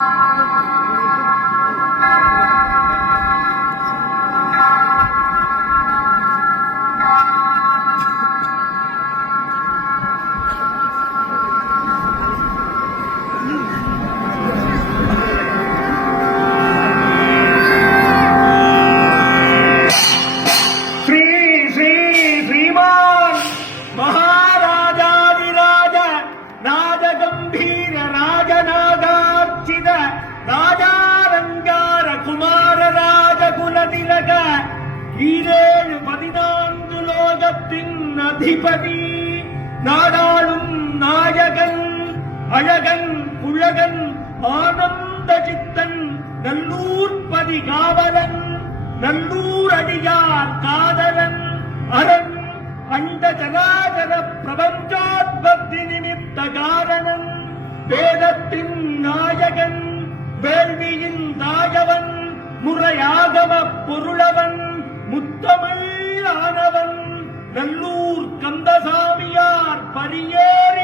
you உலக ஈரேழு பதினான்கு லோகத்தின் அதிபதி. நாடாளும் நாயகன் அழகன் உலகன் ஆனந்த சித்தன் நல்லூர் பதிகாவலன் நல்லூர் அடியார் காதலன் அரண் அண்ட ஜலாஜல பிரபஞ்சாத்பத்தி நிமித்த காரணன் வேதத்தின் நாயகன் முறையாகவ பொருளவன் முத்தமிழ் ஆனவன். நல்லூர் கந்தசாமியார் பரியேறி